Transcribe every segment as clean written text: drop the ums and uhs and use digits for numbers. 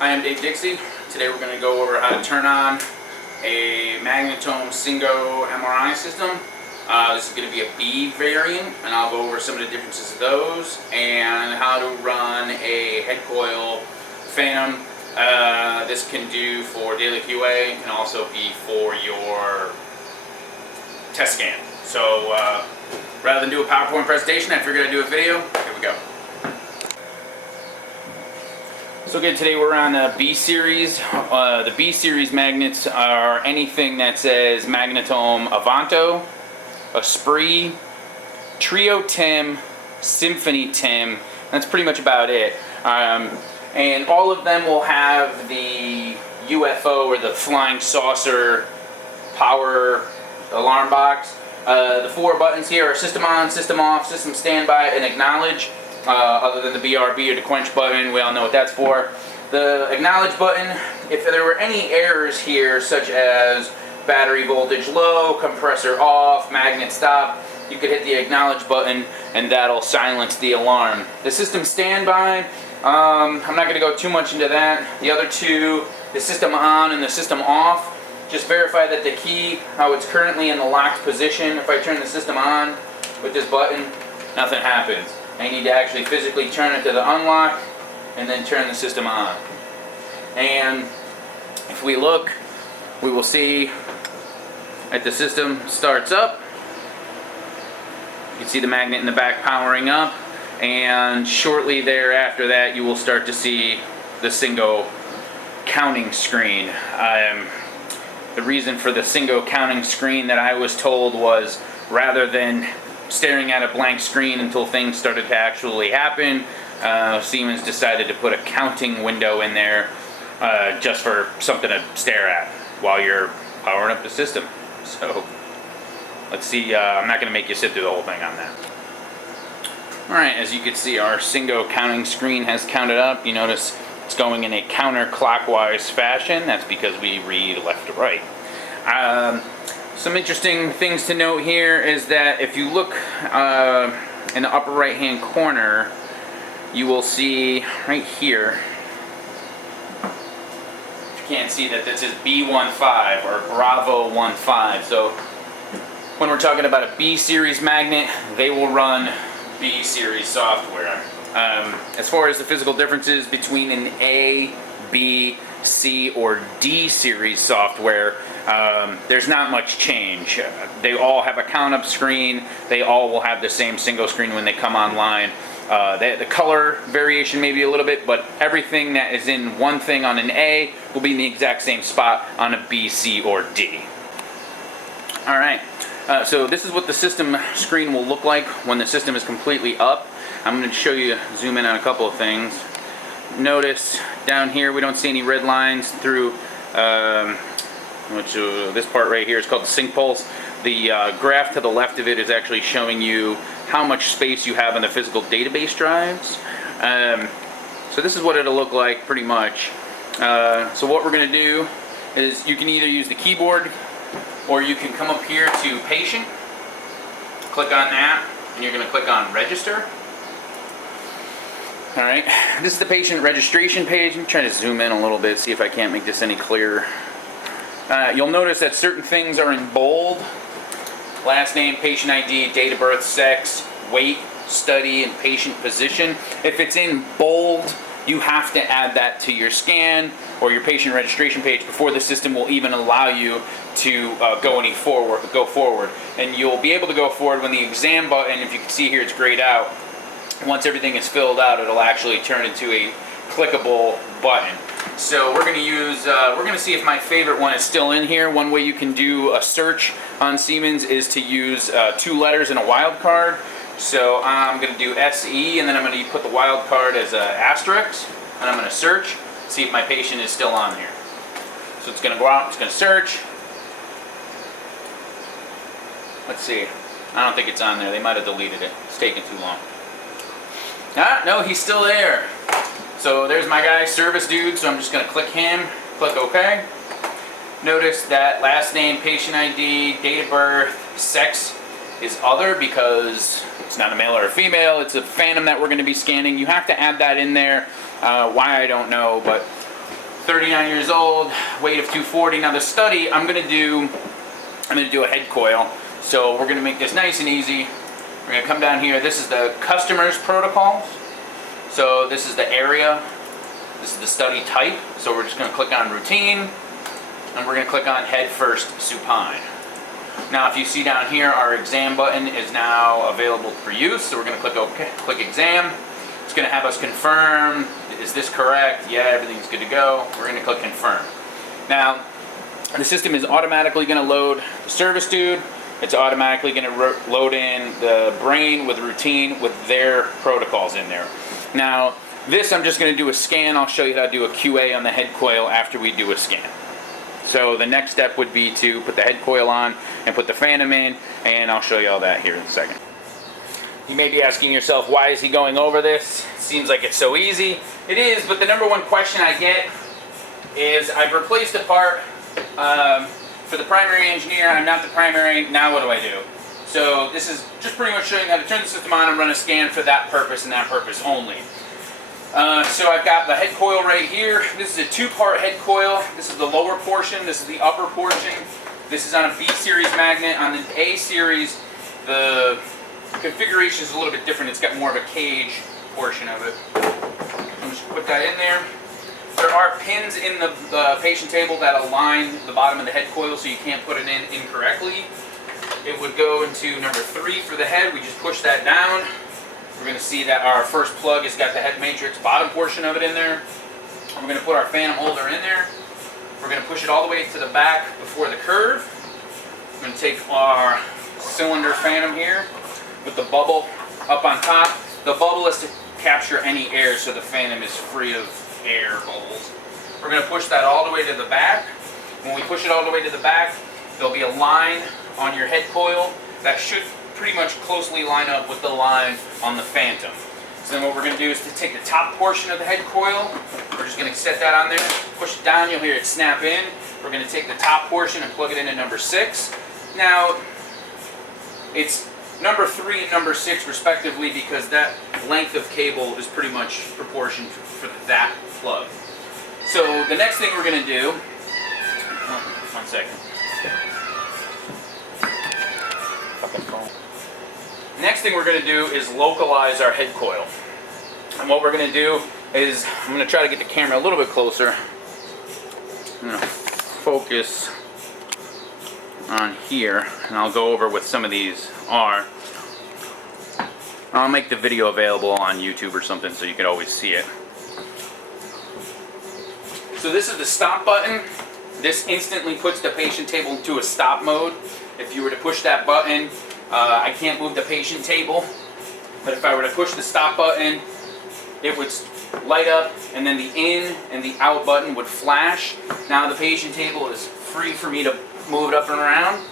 I am Dave Dixie. Today we're going to go over how to turn on a Magnetome Singo MRI system. This is going to be a B variant, and I'll go over some of the differences of those and how to run a head coil phantom. This can do for daily QA, can also be for your test scan. So rather than do a PowerPoint presentation, I figured I'd do a video. Here we go. So again, today we're on the B series. The B series magnets are anything that says Magnetome Avanto, Esprit, Trio Tim, Symphony Tim. That's pretty much about it. And all of them will have the UFO or the flying saucer power alarm box. The four buttons here are system on, system off, system standby, and acknowledge. Other than the BRB or the quench button, we all know what that's for. The acknowledge button, if there were any errors here, such as battery voltage low, compressor off, magnet stop, you could hit the acknowledge button and that'll silence the alarm. The system standby, I'm not going to go too much into that. The other two, the system on and the system off, just verify that the key, how it's currently in the locked position. If I turn the system on with this button, nothing happens. I need to actually physically turn it to the unlock and then turn the system on. And if we look, we will see that the system starts up. You can see the magnet in the back powering up, and shortly thereafter that you will start to see the Singo counting screen. The reason for the Singo counting screen that I was told was, rather than staring at a blank screen until things started to actually happen, Siemens decided to put a counting window in there just for something to stare at while you're powering up the system. So let's see, I'm not going to make you sit through the whole thing on that. Alright, as you can see, our Singo counting screen has counted up. You notice it's going in a counterclockwise fashion. That's because we read left to right. Some interesting things to note here is that if you look in the upper right hand corner, you will see right here, you can't see that this is B15 or Bravo 15. So when we're talking about a B series magnet, they will run B series software. As far as the physical differences between an A, B, C, or D series software, there's not much change. They all have a count up screen. They all will have the same single screen when they come online. The color variation may be a little bit, but everything that is in one thing on an A will be in the exact same spot on a B, C, or D. Alright, so this is what the system screen will look like when the system is completely up. I'm going to show you, zoom in on a couple of things. Notice down here we don't see any red lines through this part right here is called the sync pulse. The graph to the left of it is actually showing you how much space you have in the physical database drives. So this is what it'll look like pretty much. So what we're going to do is you can either use the keyboard or you can come up here to patient, click on that, and you're going to click on register. Alright, this is the patient registration page. I'm trying to zoom in a little bit, see if I can't make this any clearer. You'll notice that certain things are in bold. Last name, patient ID, date of birth, sex, weight, study, and patient position. If it's in bold, you have to add that to your scan or your patient registration page before the system will even allow you to go forward. And you'll be able to go forward when the exam button, if you can see here, it's grayed out. Once everything is filled out, it'll actually turn into a clickable button. So we're going to use, we're going to see if my favorite one is still in here. One way you can do a search on Siemens is to use 2 letters and a wildcard. So I'm going to do SE, and then I'm going to put the wildcard as an asterisk, and I'm going to search, see if my patient is still on here. So it's going to go out, it's going to search. Let's see. I don't think it's on there. They might have deleted it. It's taking too long. Ah, no, he's still there. So there's my guy, service dude, so I'm just going to click him, click OK. Notice that last name, patient ID, date of birth, sex is other because it's not a male or a female, it's a phantom that we're going to be scanning. You have to add that in there. Why, I don't know, but 39 years old, weight of 240. Now the study I'm gonna do a head coil. So we're gonna make this nice and easy. We're gonna come down here. This is the customer's protocols. So this is the area. This is the study type. So we're just gonna click on routine, and we're gonna click on head first supine. Now if you see down here, our exam button is now available for use. So we're gonna click OK, click exam. It's gonna have us confirm, is this correct? Yeah, everything's good to go. We're gonna click confirm. Now, the system is automatically gonna load the service dude. It's automatically gonna load in the brain with routine with their protocols in there. Now, this I'm just gonna do a scan. I'll show you how to do a QA on the head coil after we do a scan. So the next step would be to put the head coil on and put the phantom in, and I'll show you all that here in a second. You may be asking yourself, why is he going over this? It seems like it's so easy. It is, but the number one question I get is, I've replaced a part for the primary engineer, I'm not the primary, now what do I do? So this is just pretty much showing you how to turn the system on and run a scan for that purpose and that purpose only. So I've got the head coil right here. This is a two-part head coil. This is the lower portion, this is the upper portion. This is on a B series magnet. On the A series, the configuration is a little bit different. It's got more of a cage portion of it. I'm just put that in there. There are pins in the patient table that align the bottom of the head coil, so you can't put it in incorrectly. It would go into number 3 for the head. We just push that down. We're going to see that our first plug has got the head matrix bottom portion of it in there. We're going to put our phantom holder in there. We're going to push it all the way to the back before the curve. We're going to take our cylinder phantom here with the bubble up on top. The bubble is to capture any air, so the phantom is free of air bubbles. We're going to push that all the way to the back. When we push it all the way to the back, there'll be a line on your head coil that should pretty much closely line up with the line on the phantom. So then what we're going to do is to take the top portion of the head coil, we're just going to set that on there, push it down, you'll hear it snap in. We're going to take the top portion and plug it into number 6. Now, it's number 3 and number 6 respectively, because that length of cable is pretty much proportioned for that plug. So the next thing we're going to do, one second. Next thing we're going to do is localize our head coil. And what we're going to do is, I'm going to try to get the camera a little bit closer. I'm going to focus on here, and I'll go over what some of these are. I'll make the video available on YouTube or something so you can always see it. So this is the stop button. This instantly puts the patient table into a stop mode. If you were to push that button, I can't move the patient table, but if I were to push the stop button, it would light up, and then the in and the out button would flash. Now the patient table is free for me to move it up and around.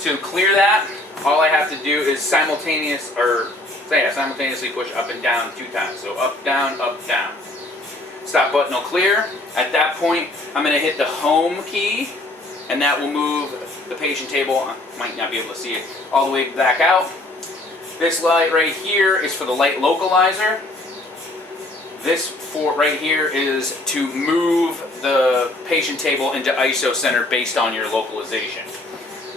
To clear that, all I have to do is simultaneously push up and down 2 times. So up, down, up, down. Stop button will clear. At that point, I'm going to hit the home key, and that will move the patient table, I might not be able to see it, all the way back out. This light right here is for the light localizer. This right here is to move the patient table into ISO center based on your localization.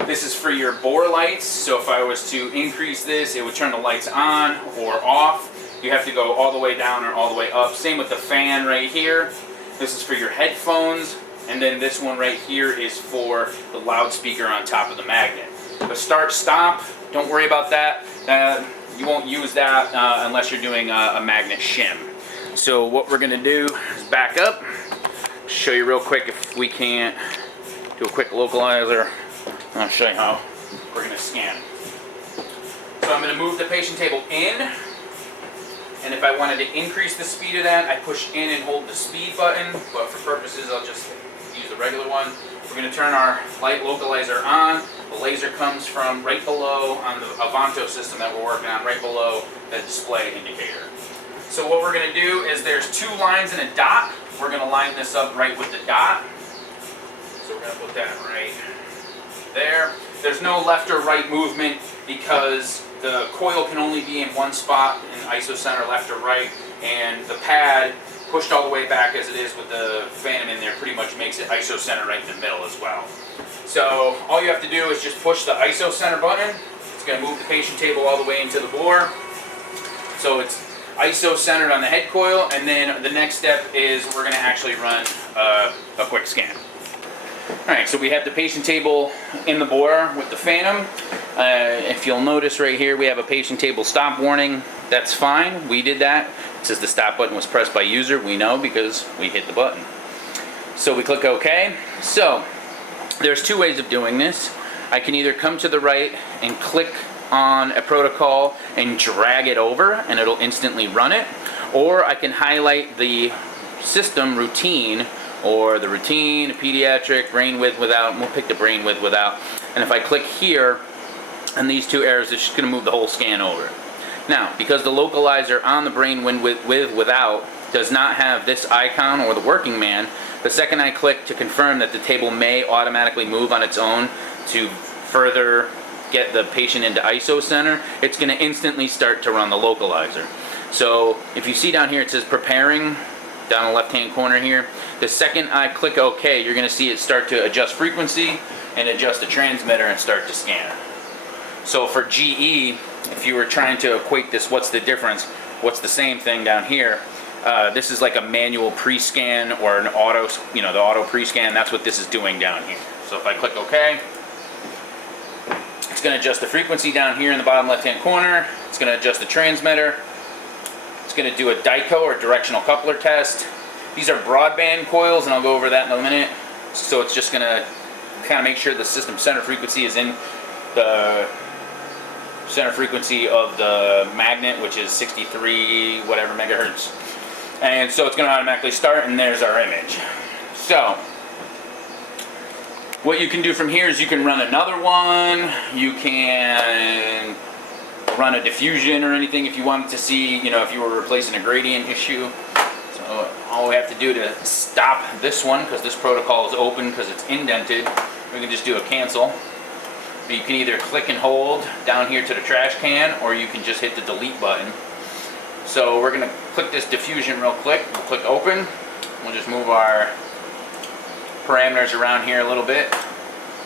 This is for your bore lights, so if I was to increase this, it would turn the lights on or off. You have to go all the way down or all the way up. Same with the fan right here. This is for your headphones. And then this one right here is for the loudspeaker on top of the magnet. The start stop, don't worry about that. You won't use that unless you're doing a magnet shim. So what we're going to do is back up, show you real quick if we can't do a quick localizer. I'll show you how we're going to scan. So I'm going to move the patient table in, and if I wanted to increase the speed of that, I push in and hold the speed button, but for purposes I'll just use the regular one. We're going to turn our light localizer on. The laser comes from right below on the Avanto system that we're working on, right below the display indicator. So what we're going to do is there's 2 lines and a dot. We're going to line this up right with the dot. So we're going to put that right there. There's no left or right movement because the coil can only be in one spot in ISO center, left or right, and the pad pushed all the way back as it is with the phantom in there pretty much makes it ISO center right in the middle as well. So all you have to do is just push the ISO center button. It's going to move the patient table all the way into the bore. So it's ISO centered on the head coil, and then the next step is we're going to actually run a quick scan. Alright, so we have the patient table in the bore with the phantom. If you'll notice right here, we have a patient table stop warning. That's fine, we did that. It says the stop button was pressed by user. We know because we hit the button. So we click OK. So there's two ways of doing this. I can either come to the right and click on a protocol and drag it over and it'll instantly run it, or I can highlight the system routine, or the routine, pediatric, brain with, without, and we'll pick the brain with, without, and if I click here and these two arrows, it's just going to move the whole scan over. Now, because the localizer on the brain with, without does not have this icon or the working man, the second I click to confirm that the table may automatically move on its own to further get the patient into ISO center, it's going to instantly start to run the localizer. So if you see down here it says preparing, down the left hand corner here, the second I click OK, you're going to see it start to adjust frequency and adjust the transmitter and start to scan. So for GE, if you were trying to equate this, what's the difference? What's the same thing down here? This is like a manual pre-scan or an auto, the auto pre-scan. That's what this is doing down here. So if I click OK, it's going to adjust the frequency down here in the bottom left hand corner. It's going to adjust the transmitter. It's going to do a DICO or directional coupler test. These are broadband coils, and I'll go over that in a minute. So it's just going to kind of make sure the system center frequency is in the center frequency of the magnet, which is 63 whatever megahertz. And so it's going to automatically start, and there's our image. So what you can do from here is you can run another one. You can run a diffusion or anything if you wanted to see, if you were replacing a gradient issue. So all we have to do to stop this one, because this protocol is open because it's indented, we can just do a cancel. But you can either click and hold down here to the trash can, or you can just hit the delete button. So we're going to click this diffusion real quick. We'll click open. We'll just move our parameters around here a little bit.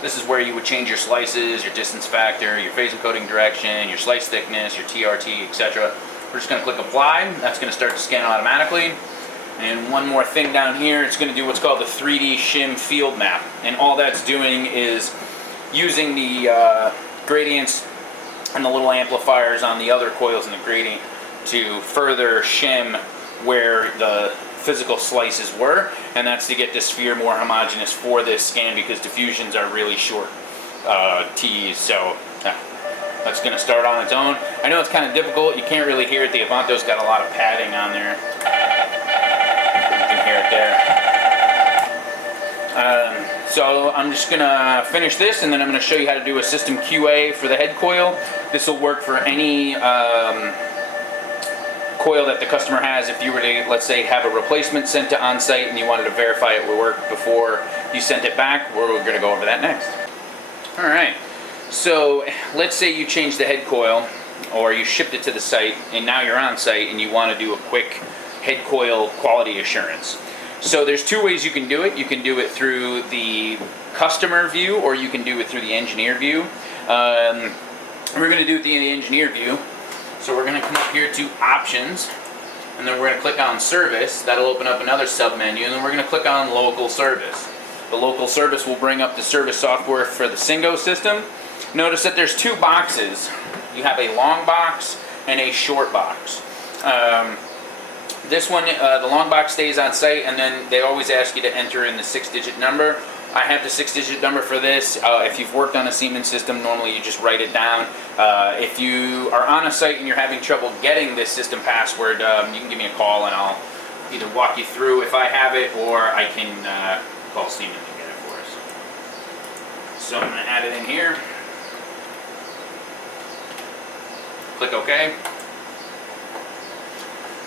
This is where you would change your slices, your distance factor, your phase encoding direction, your slice thickness, your TRT, etc. We're just going to click apply. That's going to start to scan automatically. And one more thing down here, it's going to do what's called the 3D Shim Field Map. And all that's doing is using the gradients and the little amplifiers on the other coils in the gradient to further shim where the physical slices were, and that's to get the sphere more homogeneous for this scan, because diffusions are really short T's. So that's going to start on its own. I know it's kind of difficult. You can't really hear it. The Avanto's got a lot of padding on there. You can hear it there. So I'm just going to finish this, and then I'm going to show you how to do a system QA for the head coil. This will work for any coil that the customer has. If you were to, let's say, have a replacement sent to on-site and you wanted to verify it would work before you sent it back, we're going to go over that next. Alright, so let's say you changed the head coil, or you shipped it to the site, and now you're on site and you want to do a quick head coil quality assurance. So there's two ways you can do it. You can do it through the customer view, or you can do it through the engineer view. We're going to do it the engineer view. So we're going to come up here to options, and then we're going to click on service. That'll open up another sub-menu, and then we're going to click on local service. The local service will bring up the service software for the Singo system. Notice that there's two boxes. You have a long box and a short box. This one, the long box stays on site, and then they always ask you to enter in the 6-digit number. I have the 6-digit number for this. If you've worked on a Siemens system, normally you just write it down. If you are on a site and you're having trouble getting this system password, you can give me a call and I'll either walk you through if I have it, or I can call Siemens and get it for us. So I'm going to add it in here. Click OK.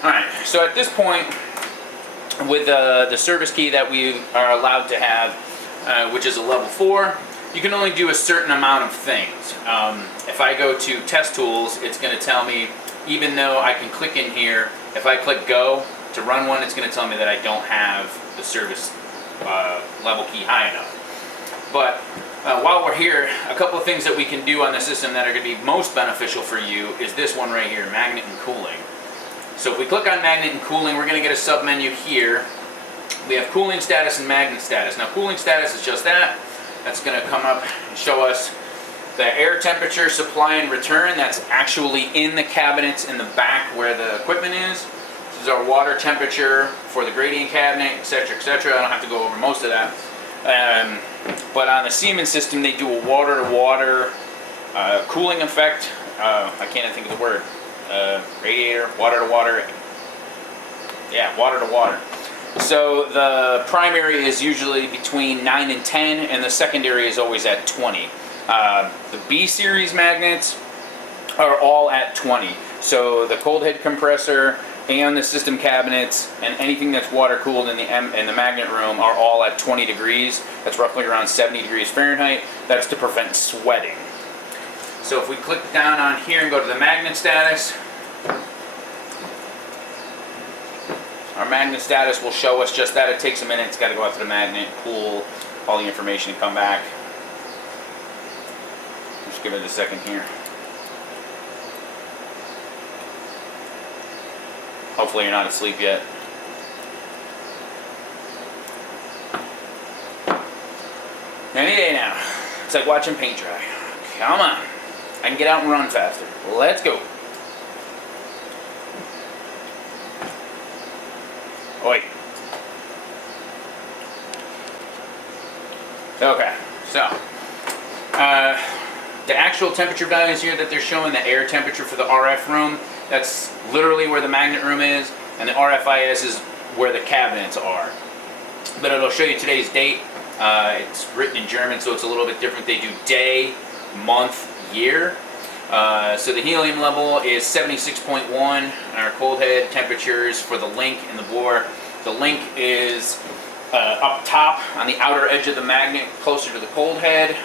Alright, so at this point, with the service key that we are allowed to have, which is a level 4, you can only do a certain amount of things. If I go to test tools, it's going to tell me, even though I can click in here, if I click go, To run one, it's going to tell me that I don't have the service level key high enough. But while we're here, a couple of things that we can do on the system that are going to be most beneficial for you is this one right here, magnet and cooling. So if we click on magnet and cooling, we're going to get a sub-menu here. We have cooling status and magnet status. Now cooling status is just that. That's going to come up and show us the air temperature, supply and return. That's actually in the cabinets in the back where the equipment is. This is our water temperature for the gradient cabinet, etc., etc. I don't have to go over most of that. But on the Siemens system, they do a water-to-water cooling effect. I can't even think of the word. Radiator, water-to-water. Yeah, water-to-water. So the primary is usually between 9 and 10, and the secondary is always at 20. The B series magnets are all at 20. So the cold head compressor and the system cabinets and anything that's water cooled in the magnet room are all at 20 degrees. That's roughly around 70 degrees Fahrenheit. That's to prevent sweating. So if we click down on here and go to the magnet status, our magnet status will show us just that. It takes a minute. It's got to go out to the magnet, pull all the information, and come back. Just give it a second here. Hopefully you're not asleep yet. Any day now. It's like watching paint dry. Come on. I can get out and run faster. Let's go. Oi. Okay, so the actual temperature values here that they're showing, the air temperature for the RF room, that's literally where the magnet room is, and the RFIS is where the cabinets are. But it'll show you today's date. It's written in German, so it's a little bit different. They do day, month, year. So the helium level is 76.1, and our cold head temperatures for the link and the bore. The link is up top on the outer edge of the magnet, closer to the cold head,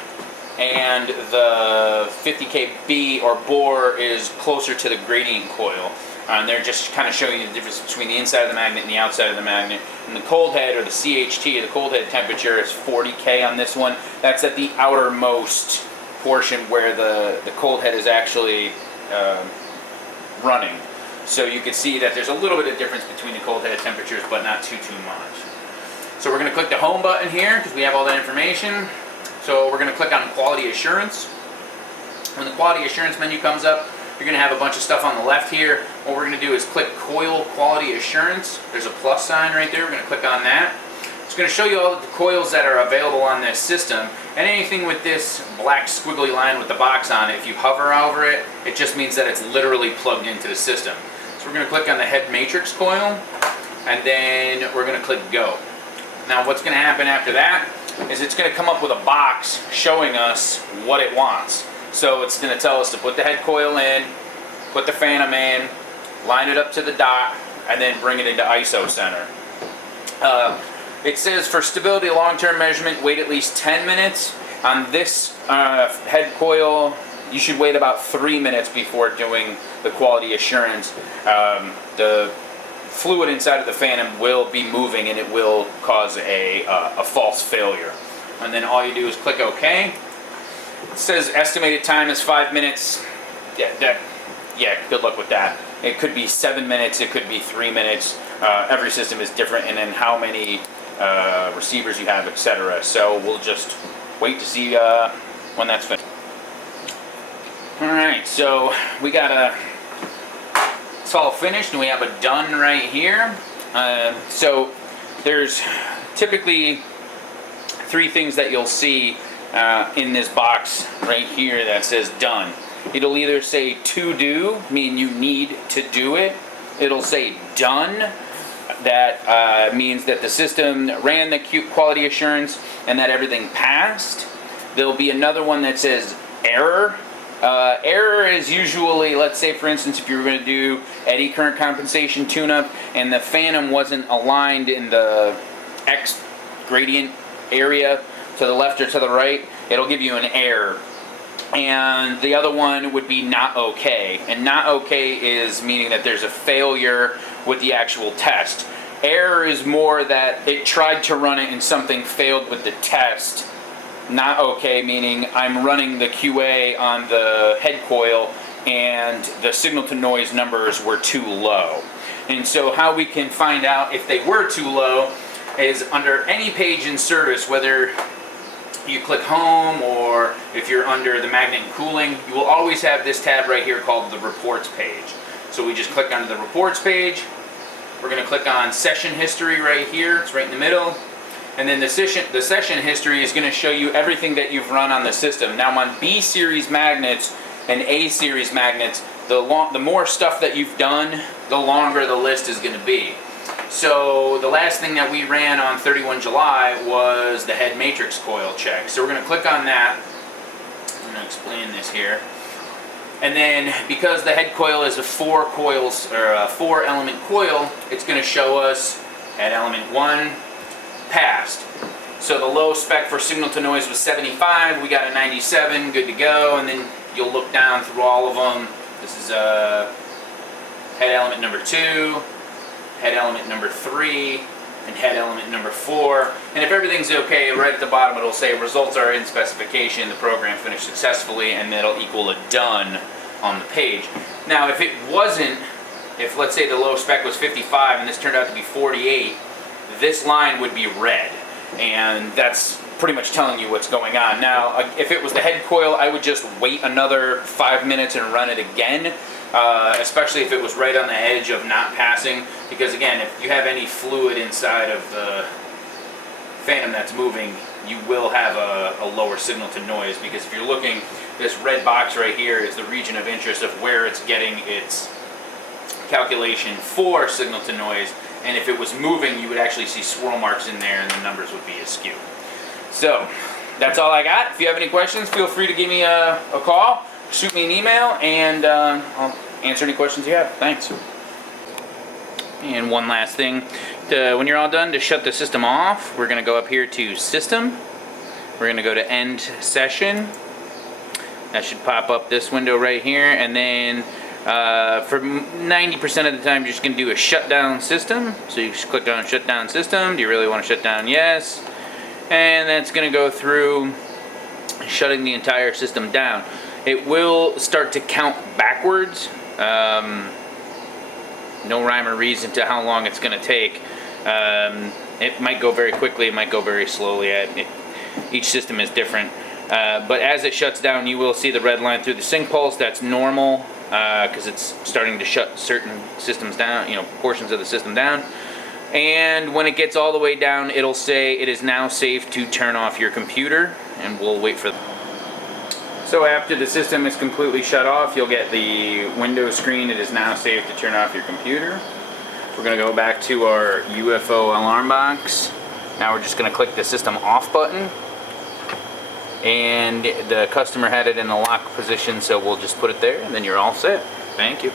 and the 50kb or bore is closer to the gradient coil. And they're just kind of showing you the difference between the inside of the magnet and the outside of the magnet. And the cold head, or the CHT, the cold head temperature, is 40K on this one. That's at the outermost portion where the cold head is actually running. So you can see that there's a little bit of difference between the cold head temperatures, but not too much. So we're going to click the home button here because we have all that information. So we're going to click on quality assurance. When the quality assurance menu comes up, you're going to have a bunch of stuff on the left here. What we're going to do is click Coil Quality Assurance. There's a plus sign right there. We're going to click on that. It's going to show you all of the coils that are available on this system, and anything with this black squiggly line with the box on it, if you hover over it, it just means that it's literally plugged into the system. So we're going to click on the head matrix coil, and then we're going to click Go. Now what's going to happen after that is it's going to come up with a box showing us what it wants. So it's going to tell us to put the head coil in, put the phantom in, line it up to the dot, and then bring it into ISO center. It says for stability long-term measurement, wait at least 10 minutes. On this head coil, you should wait about 3 minutes before doing the quality assurance. The fluid inside of the phantom will be moving and it will cause a false failure. And then all you do is click OK. It says estimated time is 5 minutes. Yeah, good luck with that. It could be 7 minutes, it could be 3 minutes. Every system is different, and then how many receivers you have, etc. So we'll just wait to see when that's finished. Alright, so we got it's all finished, and we have a done right here. So there's typically 3 things that you'll see in this box right here that says done. It'll either say to do, meaning you need to do it. It'll say done. That means that the system ran the quality assurance and that everything passed. There'll be another one that says error. Error is usually, let's say for instance, if you were going to do eddy current compensation tune-up and the phantom wasn't aligned in the X gradient area to the left or to the right, it'll give you an error. and the other one would be not okay. And not okay is meaning that there's a failure with the actual test. Error is more that it tried to run it and something failed with the test. Not okay meaning I'm running the QA on the head coil and the signal to noise numbers were too low. And so how we can find out if they were too low is under any page in service, whether you click home or if you're under the magnet and cooling, you will always have this tab right here called the reports page. So we just click onto the reports page. We're going to click on session history right here. It's right in the middle. And then the session history is going to show you everything that you've run on the system. Now on B series magnets and A series magnets, the more stuff that you've done, the longer the list is going to be. So the last thing that we ran on 31 July was the head matrix coil check. So we're going to click on that. I'm going to explain this here. And then because the head coil is a 4 element coil, it's going to show us at element 1 passed. So the low spec for signal to noise was 75, we got a 97, good to go, and then you'll look down through all of them. This is head element number 2, head element number 3, and head element number 4. And if everything's okay, right at the bottom it'll say results are in specification, the program finished successfully, and that'll equal a done on the page. Now if it wasn't, if let's say the low spec was 55 and this turned out to be 48, this line would be red, and that's pretty much telling you what's going on. Now, if it was the head coil, I would just wait another 5 minutes and run it again, especially if it was right on the edge of not passing, because again, if you have any fluid inside of the phantom that's moving, you will have a lower signal to noise, because if you're looking, this red box right here is the region of interest of where it's getting its calculation for signal to noise. And if it was moving, you would actually see swirl marks in there and the numbers would be askew. So, that's all I got. If you have any questions, feel free to give me a call, shoot me an email, and I'll answer any questions you have. Thanks. And one last thing, when you're all done, to shut the system off, we're going to go up here to System. We're going to go to End Session. That should pop up this window right here, and then for 90% of the time, you're just going to do a shutdown system. So you just click on shutdown system. Do you really want to shut down? Yes. And that's going to go through shutting the entire system down. It will start to count backwards. No rhyme or reason to how long it's going to take. It might go very quickly. It might go very slowly. Each system is different. But as it shuts down, you will see the red line through the sync pulse. That's normal. Because it's starting to shut certain systems down, portions of the system down. And when it gets all the way down, it'll say it is now safe to turn off your computer, and we'll wait for So after the system is completely shut off, you'll get the window screen, it is now safe to turn off your computer. We're going to go back to our UFO alarm box. Now we're just going to click the system off button. And the customer had it in the lock position, so we'll just put it there, and then you're all set. Thank you.